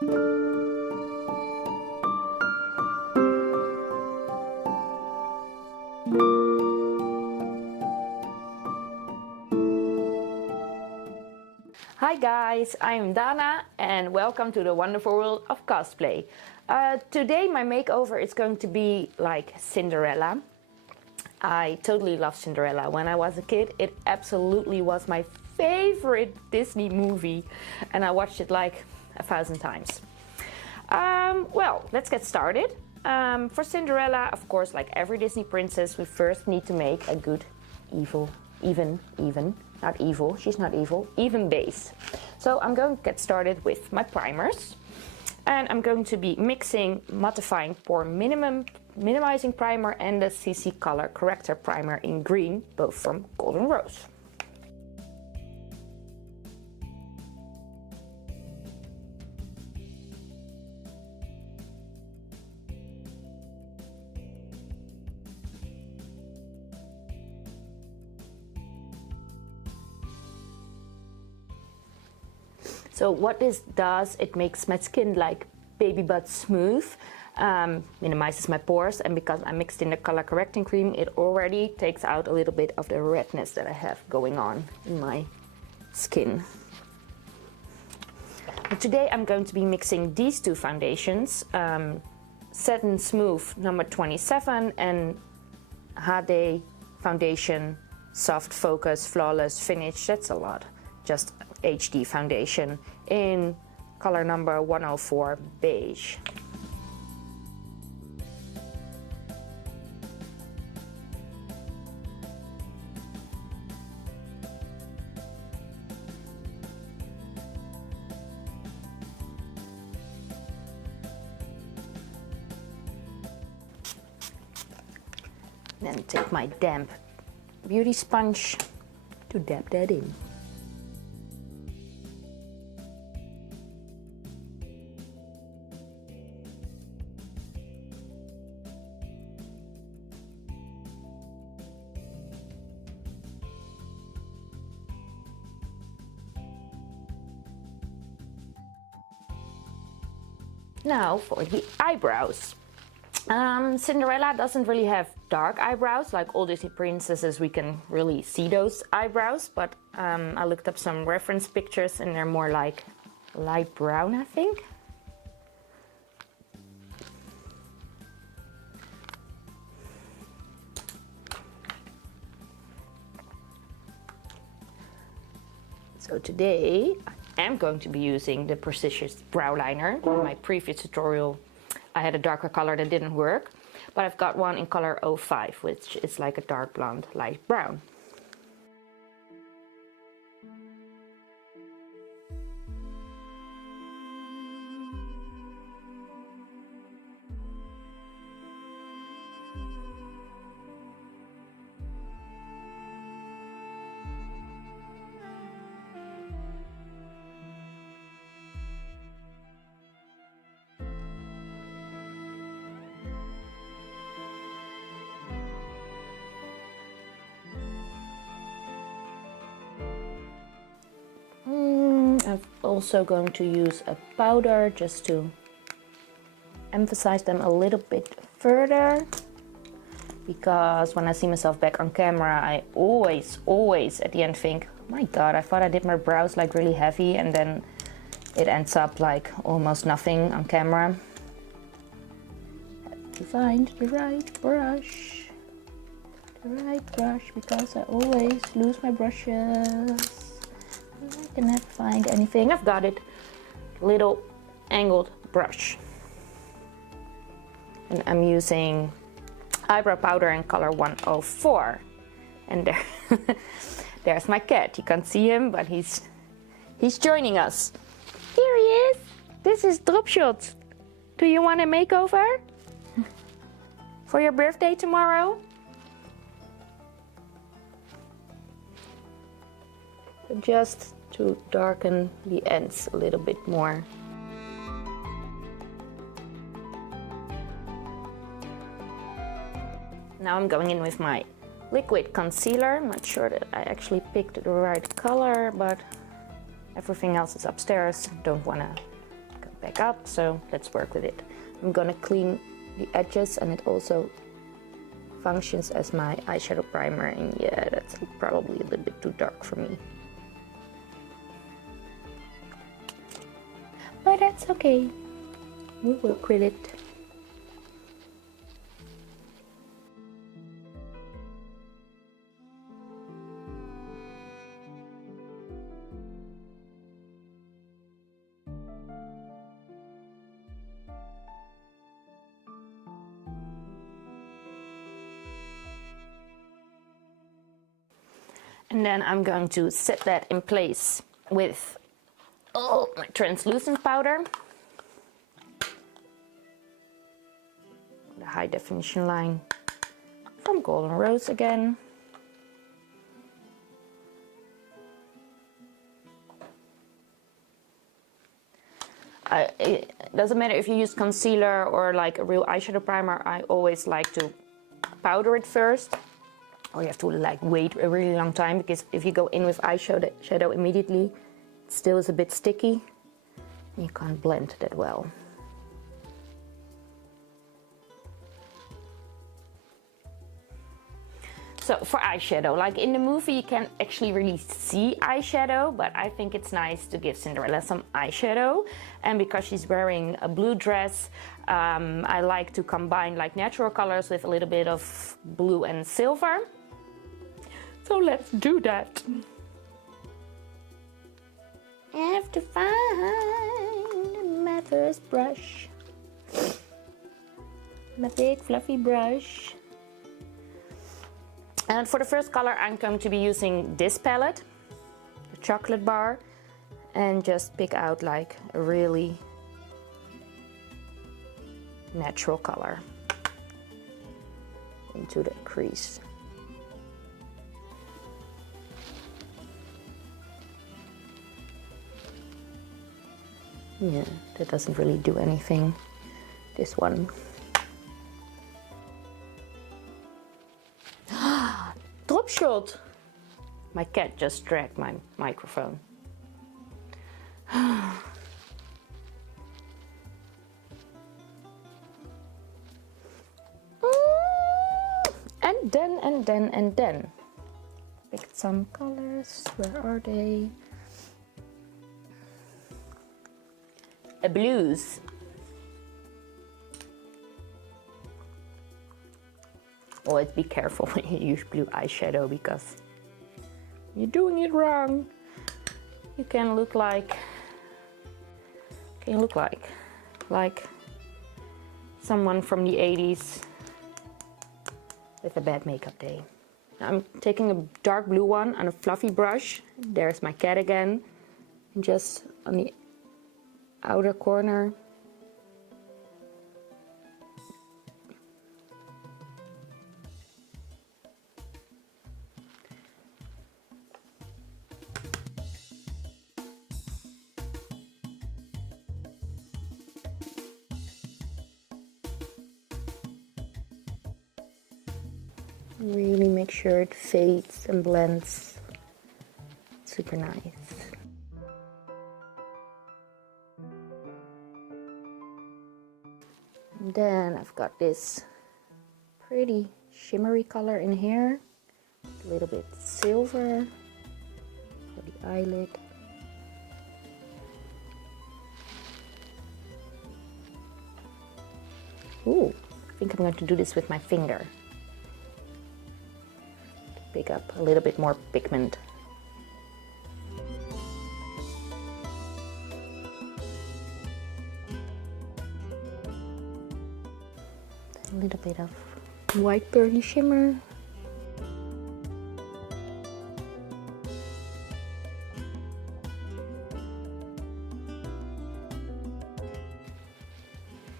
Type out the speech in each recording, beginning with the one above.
Hi guys, I'm Dana and welcome to the wonderful world of cosplay. Today my makeover is going to be like Cinderella. I totally love Cinderella. When I was a kid, it absolutely was my favorite Disney movie and I watched it like 1,000 times. Well, let's get started. For Cinderella, of course, like every Disney princess, we first need to make a good even base. So I'm going to get started with my primers. And I'm going to be mixing Mattifying Pore Minimizing Primer and the CC Color Corrector Primer in green, both from Golden Rose. So what this does, it makes my skin like baby butt smooth, minimizes my pores, and because I mixed in the color correcting cream, it already takes out a little bit of the redness that I have going on in my skin. But today I'm going to be mixing these two foundations, Satin Smooth number 27 and HD Foundation Soft Focus Flawless Finish, that's a lot, just HD foundation in color number 104 beige. Then take my damp beauty sponge to dab that in. Now for the eyebrows. Cinderella doesn't really have dark eyebrows. Like all Disney princesses, we can really see those eyebrows, but I looked up some reference pictures and they're more like light brown, I think. So today I'm going to be using the Precious Browliner. In my previous tutorial I had a darker color that didn't work, but I've got one in color 05, which is like a dark blonde, light brown. I'm also going to use a powder just to emphasize them a little bit further, because when I see myself back on camera I always at the end think, oh my god, I thought I did my brows like really heavy, and then it ends up like almost nothing on camera. Have to find the right brush, because I always lose my brushes. I cannot find anything. I've got it. Little angled brush. And I'm using eyebrow powder in color 104. And there, there's my cat. You can't see him, but he's joining us. Here he is. This is Dropshot. Do you want a makeover? For your birthday tomorrow? Just to darken the ends a little bit more. Now I'm going in with my liquid concealer. I'm not sure that I actually picked the right color, but everything else is upstairs. Don't want to go back up, so let's work with it. I'm gonna clean the edges, and it also functions as my eyeshadow primer, and yeah, that's probably a little bit too dark for me. But that's okay, we'll work with it. And then I'm going to set that in place with my translucent powder. The high definition line from Golden Rose again. It doesn't matter if you use concealer or like a real eyeshadow primer, I always like to powder it first. Or you have to like wait a really long time, because if you go in with eyeshadow immediately, it still is a bit sticky. You can't blend that well. So for eyeshadow, like in the movie you can't actually really see eyeshadow, but I think it's nice to give Cinderella some eyeshadow. And because she's wearing a blue dress, I like to combine like natural colors with a little bit of blue and silver. So let's do that. I have to find my first brush. My big fluffy brush. And for the first color I'm going to be using this palette, the Chocolatebar, and just pick out like a really natural color into the crease. Yeah, that doesn't really do anything, this one. Drop shot! My cat just dragged my microphone. And then. Picked some colors, where are they? Blues. Always be careful when you use blue eyeshadow, because you're doing it wrong. You can look like someone from the 80s with a bad makeup day. I'm taking a dark blue one on a fluffy brush. There's my cat again. And just on the outer corner. Really make sure it fades and blends. Super nice. And then I've got this pretty shimmery color in here. A little bit silver for the eyelid. Ooh, I think I'm going to do this with my finger. Pick up a little bit more pigment. A little bit of white pearly shimmer.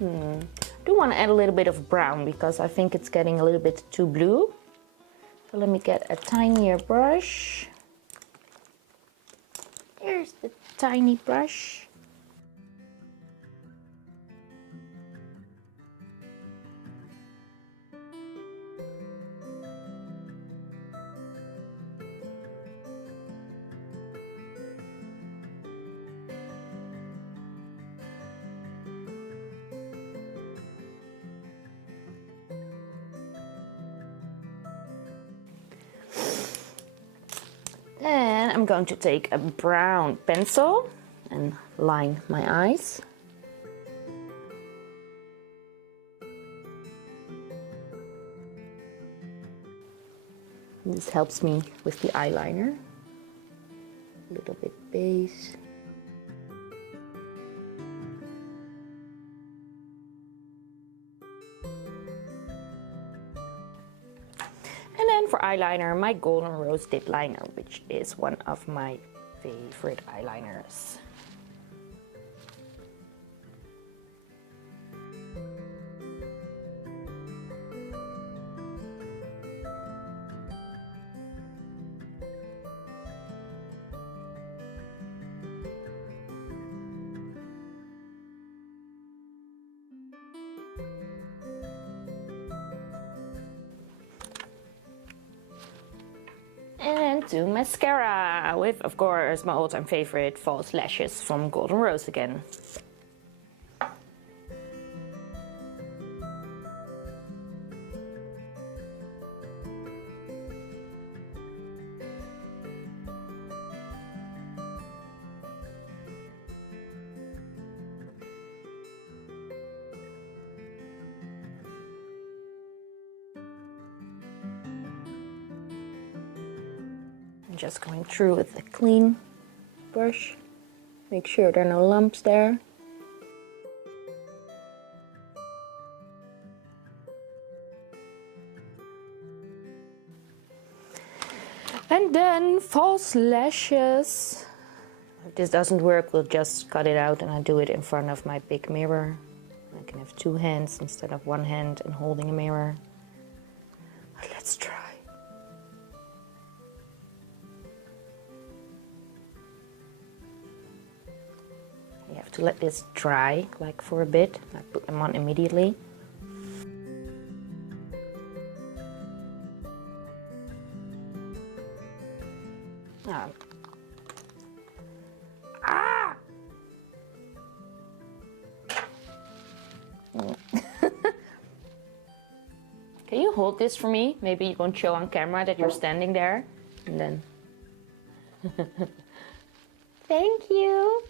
I do want to add a little bit of brown, because I think it's getting a little bit too blue. So let me get a tinier brush. Here's the tiny brush. I'm going to take a brown pencil and line my eyes. This helps me with the eyeliner. A little bit base. And then for eyeliner, my Golden Rose Dipliner, which is one of my favorite eyeliners. And to mascara with, of course, my all-time favorite false lashes from Golden Rose again. Just going through with a clean brush. Make sure there are no lumps there. And then false lashes. If this doesn't work, we'll just cut it out and I do it in front of my big mirror. I can have two hands instead of one hand and holding a mirror. But let's try. You have to let this dry like for a bit. I put them on immediately. Ah! Can you hold this for me? Maybe you won't show on camera that you're standing there. And then... Thank you!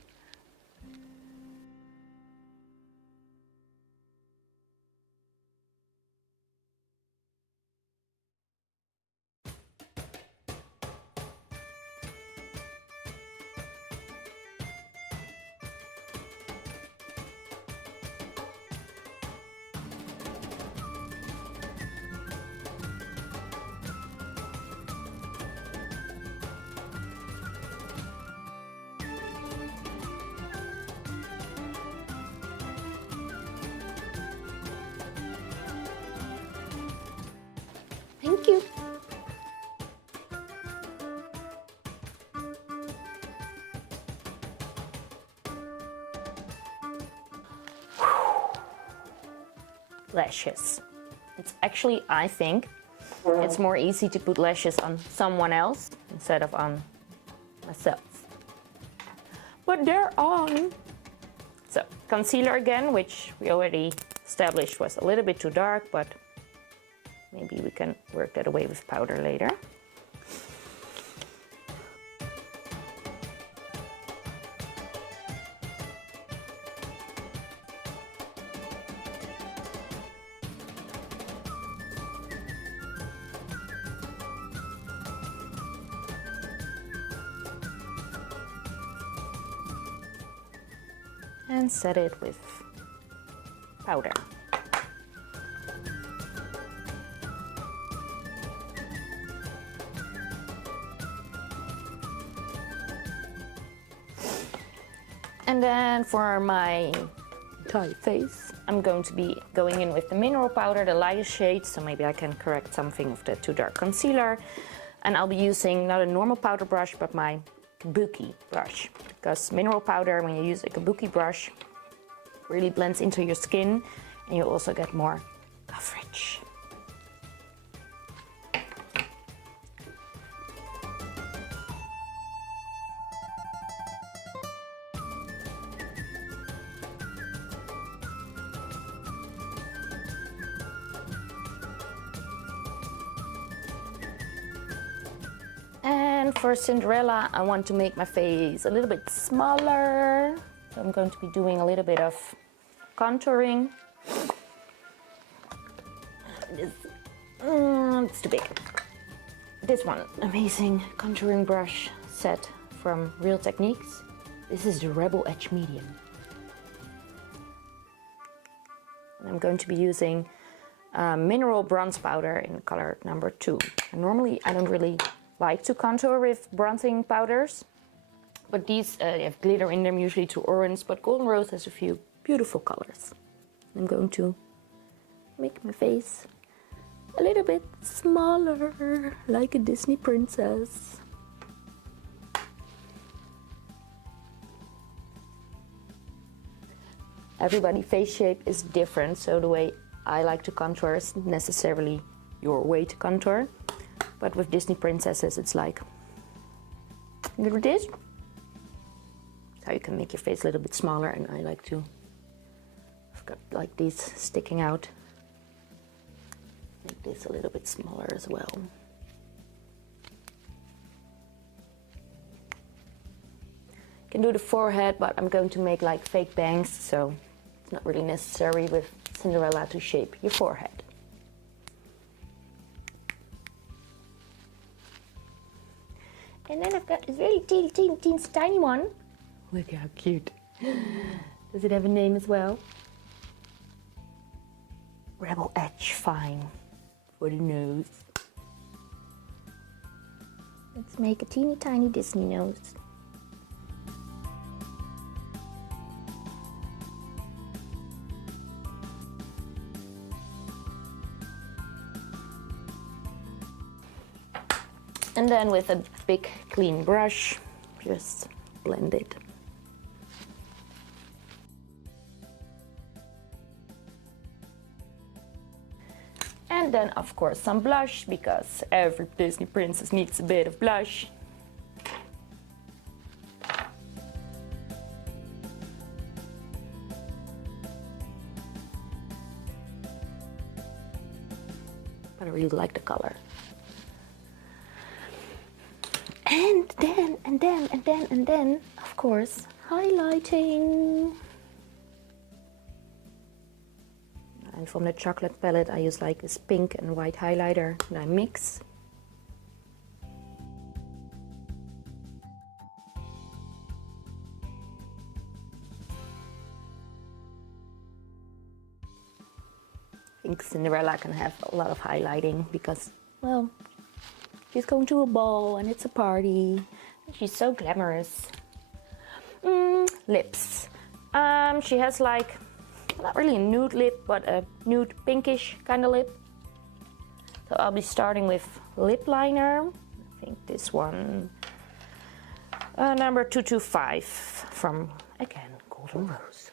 Thank you. Lashes. It's actually, I think, it's more easy to put lashes on someone else instead of on myself. But they're on. So, concealer again, which we already established was a little bit too dark, but maybe we can work that away with powder later. And set it with powder. And then for my entire face, I'm going to be going in with the mineral powder, the lightest shade, so maybe I can correct something of the too dark concealer. And I'll be using not a normal powder brush, but my kabuki brush. Because mineral powder, when you use a kabuki brush, really blends into your skin and you also get more coverage. And for Cinderella, I want to make my face a little bit smaller. So I'm going to be doing a little bit of contouring. It's too big. This one, amazing contouring brush set from Real Techniques. This is the Rebel Edge Medium. And I'm going to be using mineral bronze powder in color number 2. And normally I don't really like to contour with bronzing powders, but these have glitter in them, usually to orange, but Golden Rose has a few beautiful colors. I'm going to make my face a little bit smaller, like a Disney princess. Everybody's face shape is different, so the way I like to contour is not necessarily your way to contour. But with Disney princesses, it's like, look at this. How you can make your face a little bit smaller, and I like to, I've got like these sticking out. Make this a little bit smaller as well. You can do the forehead, but I'm going to make like fake bangs, so it's not really necessary with Cinderella to shape your forehead. And then I've got this very teeny tiny one. Look how cute. Does it have a name as well? Rebel Edge Fine for the nose. Let's make a teeny tiny Disney nose. And then with a big clean brush, just blend it. And then of course some blush, because every Disney princess needs a bit of blush. But I really like the color. And then, of course, highlighting. And from the chocolate palette, I use like this pink and white highlighter that I mix. I think Cinderella can have a lot of highlighting because, well, she's going to a ball and it's a party. She's so glamorous. Lips. She has like, not really a nude lip, but a nude pinkish kind of lip. So I'll be starting with lip liner. I think this one, number 225 from, again, Golden Rose.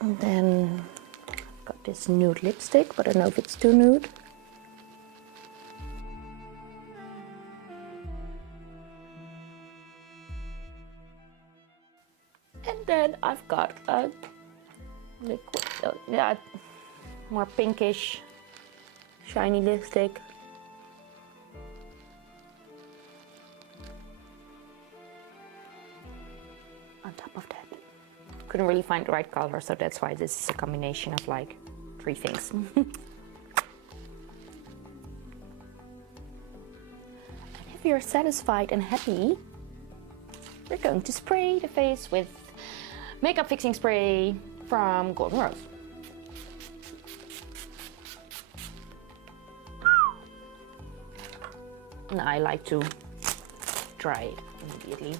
And then I've got this nude lipstick, but I don't know if it's too nude. And then I've got a liquid, more pinkish, shiny lipstick. On top of that. Couldn't really find the right color, so that's why this is a combination of like 3 things. And if you're satisfied and happy, we're going to spray the face with makeup fixing spray from Golden Rose. And I like to dry it immediately.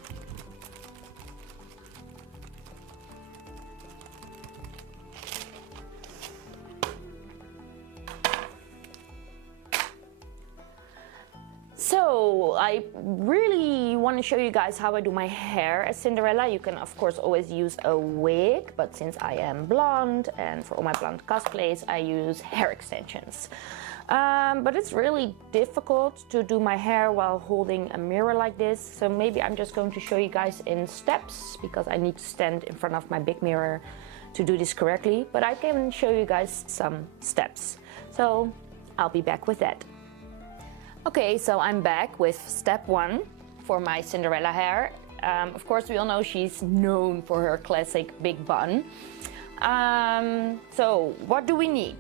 So So I really want to show you guys how I do my hair as Cinderella. You can of course always use a wig, but since I am blonde and for all my blonde cosplays I use hair extensions. But it's really difficult to do my hair while holding a mirror like this, so maybe I'm just going to show you guys in steps because I need to stand in front of my big mirror to do this correctly, but I can show you guys some steps. So I'll be back with that. Okay, so I'm back with step 1 for my Cinderella hair. Of course, we all know she's known for her classic big bun. So what do we need?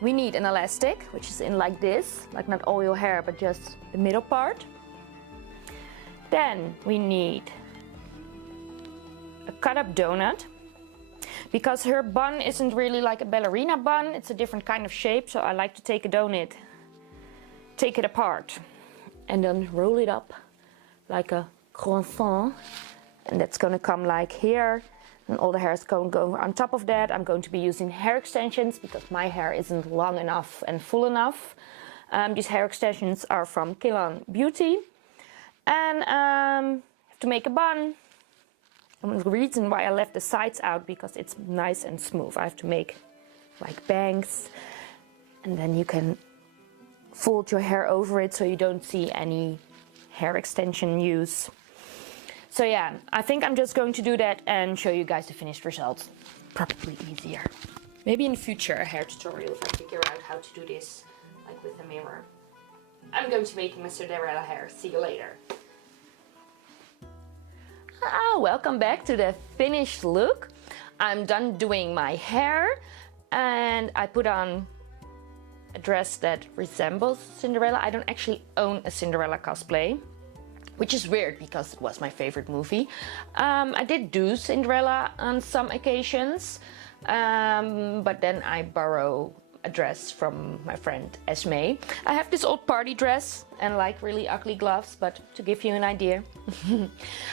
We need an elastic, which is in like this, like not all your hair, but just the middle part. Then we need a cut up donut, because her bun isn't really like a ballerina bun, it's a different kind of shape, so I like to take a donut, take it apart, and then roll it up like a croissant, and that's gonna come like here, and all the hair is going to go on top of that. I'm going to be using hair extensions because my hair isn't long enough and full enough. These hair extensions are from Kohl Beauty, and have to make a bun. And the reason why I left the sides out, because it's nice and smooth. I have to make like bangs, and then you can fold your hair over it so you don't see any hair extension use. So yeah, I think I'm just going to do that and show you guys the finished results. Probably easier. Maybe in the future a hair tutorial if I figure out how to do this, like with a mirror. I'm going to make my Cinderella hair. See you later. Welcome back to the finished look. I'm done doing my hair and I put on a dress that resembles Cinderella. I don't actually own a Cinderella cosplay, which is weird because it was my favorite movie. I did do Cinderella on some occasions, but then I borrow a dress from my friend Esme. I have this old party dress and like really ugly gloves, but to give you an idea.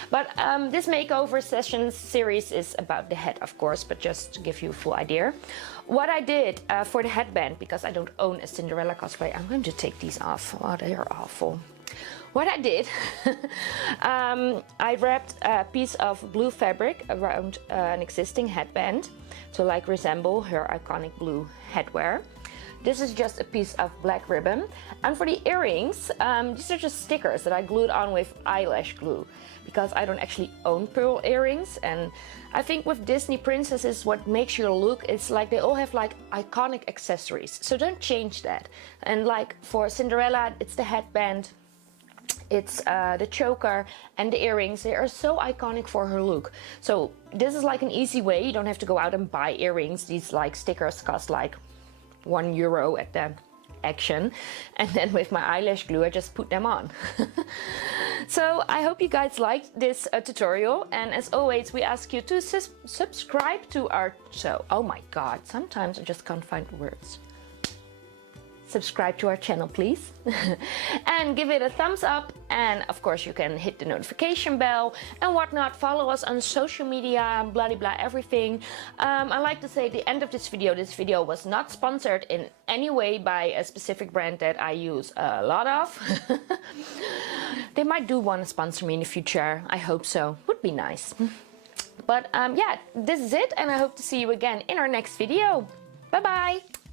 But this makeover session series is about the head, of course, but just to give you a full idea. What I did for the headband, because I don't own a Cinderella cosplay, I'm going to take these off. Oh, they are awful. What I did, I wrapped a piece of blue fabric around an existing headband to like resemble her iconic blue headwear. This is just a piece of black ribbon. And for the earrings, these are just stickers that I glued on with eyelash glue, because I don't actually own pearl earrings. And I think with Disney princesses, what makes your look is like they all have like iconic accessories. So don't change that. And like for Cinderella, it's the headband, it's the choker and the earrings. They are so iconic for her look. So this is like an easy way. You don't have to go out and buy earrings. These like stickers cost like €1 at the Action, and then with my eyelash glue I just put them on. So I hope you guys liked this tutorial, and as always we ask you to subscribe to our show. Oh my god, sometimes I just can't find words. Subscribe to our channel, please. And give it a thumbs up, and of course you can hit the notification bell and whatnot. Follow us on social media, blah blah blah, everything. I like to say at the end of this video was not sponsored in any way by a specific brand that I use a lot of. They might do want to sponsor me in the future. I hope so. Would be nice. But yeah, this is it, and I hope to see you again in our next video. Bye bye.